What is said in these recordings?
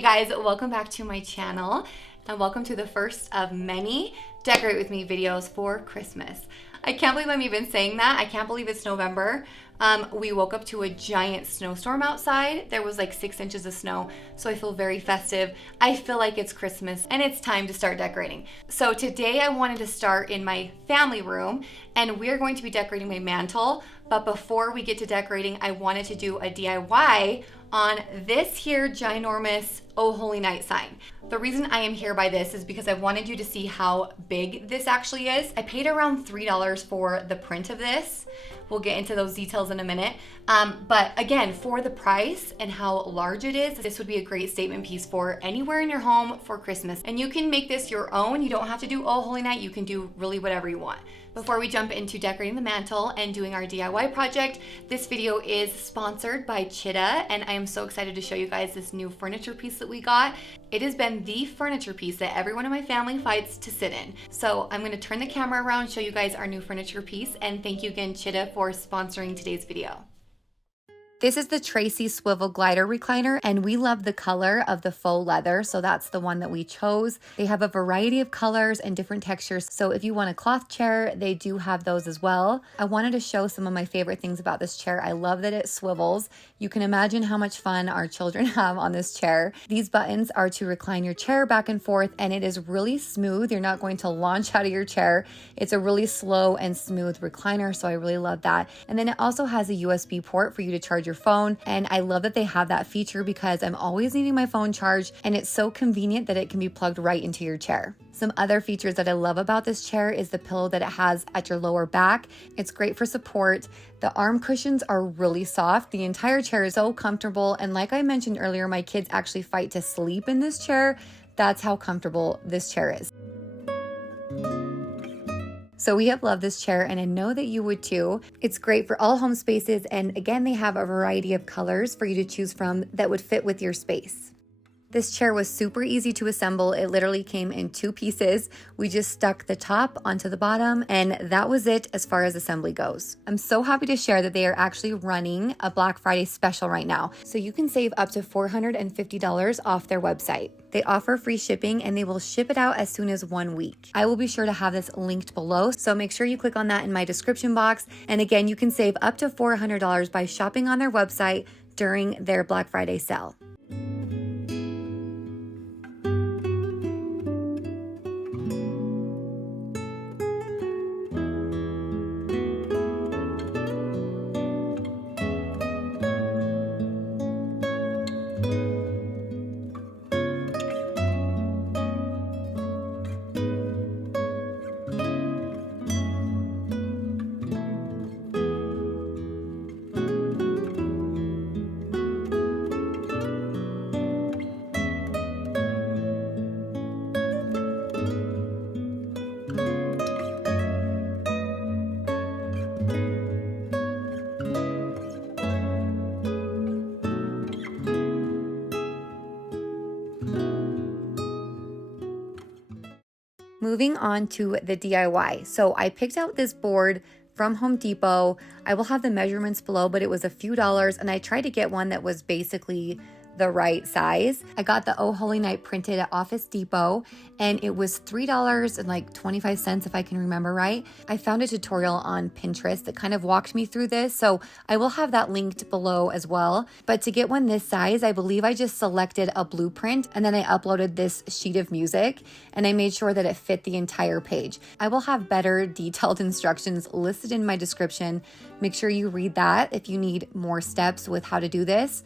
Hey guys, welcome back to my channel and welcome to the first of many Decorate With Me videos for Christmas. I can't believe I'm even saying that. I can't believe it's November. We woke up to a giant snowstorm outside. There was like 6 inches of snow, so I feel very festive. I feel like it's Christmas and it's time to start decorating. So today I wanted to start in my family room and we're going to be decorating my mantle. But before we get to decorating, I wanted to do a DIY on this here ginormous Oh Holy Night sign. The reason I am here by this is because I wanted you to see how big this actually is. I paid around $3 for the print of this. We'll get into those details in a minute. But again, for the price and how large it is, this would be a great statement piece for anywhere in your home for Christmas. And you can make this your own. You don't have to do Oh Holy Night. You can do really whatever you want. Before we jump into decorating the mantle and doing our DIY project, this video is sponsored by CHITA, and I am so excited to show you guys this new furniture piece that we got. It has been the furniture piece that everyone in my family fights to sit in. So I'm going to turn the camera around, show you guys our new furniture piece, and thank you again, CHITA, for sponsoring today's video. This is the Tracy Swivel Glider Recliner, and we love the color of the faux leather, so that's the one that we chose. They have a variety of colors and different textures, so if you want a cloth chair, they do have those as well. I wanted to show some of my favorite things about this chair. I love that it swivels. You can imagine how much fun our children have on this chair. These buttons are to recline your chair back and forth, and it is really smooth. You're not going to launch out of your chair. It's a really slow and smooth recliner, so I really love that. And then it also has a USB port for you to charge your phone, and I love that they have that feature because I'm always needing my phone charged, and it's so convenient that it can be plugged right into your chair. Some other features that I love about this chair is the pillow that it has at your lower back. It's great for support. The arm cushions are really soft. The entire chair is so comfortable, and like I mentioned earlier, my kids actually fight to sleep in this chair. That's how comfortable this chair is. So we have loved this chair, and I know that you would too. It's great for all home spaces, and again, they have a variety of colors for you to choose from that would fit with your space. This chair was super easy to assemble. It literally came in 2 pieces. We just stuck the top onto the bottom, and that was it as far as assembly goes. I'm so happy to share that they are actually running a Black Friday special right now. So you can save up to $450 off their website. They offer free shipping, and they will ship it out as soon as 1 week. I will be sure to have this linked below, so make sure you click on that in my description box. And again, you can save up to $400 by shopping on their website during their Black Friday sale. Moving on to the DIY. So I picked out this board from Home Depot. I will have the measurements below, but it was a few dollars, and I tried to get one that was basically the right size. I got the Oh Holy Night printed at Office Depot, and it was $3.25 if I can remember right. I found a tutorial on Pinterest that kind of walked me through this, so I will have that linked below as well. But to get one this size, I believe I just selected a blueprint, and then I uploaded this sheet of music, and I made sure that it fit the entire page. I will have better detailed instructions listed in my description. Make sure you read that if you need more steps with how to do this.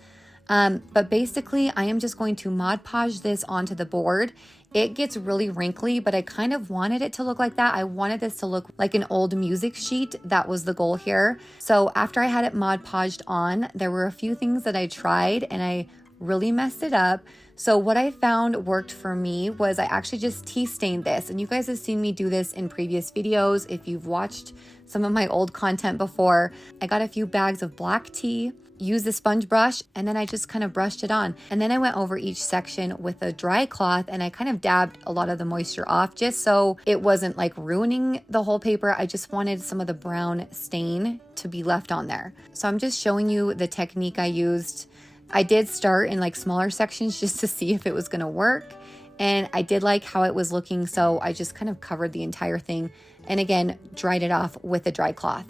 But basically, I am just going to Mod Podge this onto the board. It gets really wrinkly, but I kind of wanted it to look like that. I wanted this to look like an old music sheet. That was the goal here. So after I had it Mod Podged on, there were a few things that I tried, and I really messed it up. So what I found worked for me was I actually just tea stained this, and you guys have seen me do this in previous videos. If you've watched some of my old content before, I got a few bags of black tea, used the sponge brush, and then I just kind of brushed it on. And then I went over each section with a dry cloth, and I kind of dabbed a lot of the moisture off just so it wasn't like ruining the whole paper. I just wanted some of the brown stain to be left on there. So I'm just showing you the technique I used. I did start in like smaller sections just to see if it was gonna work. And I did like how it was looking, so I just kind of covered the entire thing and again, dried it off with a dry cloth.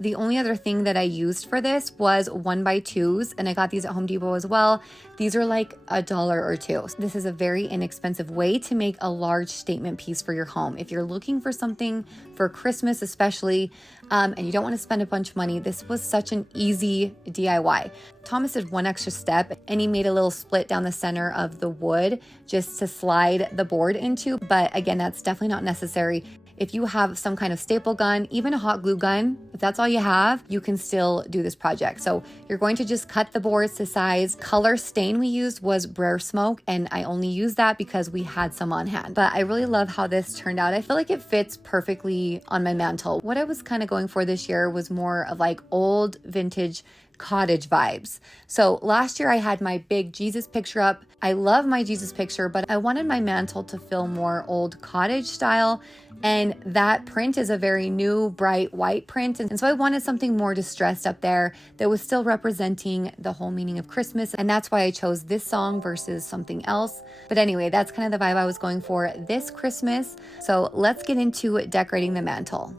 The only other thing that I used for this was 1x2s, and I got these at Home Depot as well. These are like $1 or $2. This is a very inexpensive way to make a large statement piece for your home. If you're looking for something for Christmas especially, and you don't want to spend a bunch of money, this was such an easy DIY. Thomas did one extra step and he made a little split down the center of the wood just to slide the board into, but again, that's definitely not necessary. If you have some kind of staple gun, even a hot glue gun, if that's all you have, you can still do this project. So you're going to just cut the boards to size. Color stain we used was Brairsmoke, and I only used that because we had some on hand. But I really love how this turned out. I feel like it fits perfectly on my mantle. What I was kind of going for this year was more of like old vintage cottage vibes. So last year I had my big Jesus picture up. I love my Jesus picture, but I wanted my mantle to feel more old cottage style. And that print is a very new, bright white print. And so I wanted something more distressed up there that was still representing the whole meaning of Christmas. And that's why I chose this song versus something else. But anyway, that's kind of the vibe I was going for this Christmas. So let's get into decorating the mantle.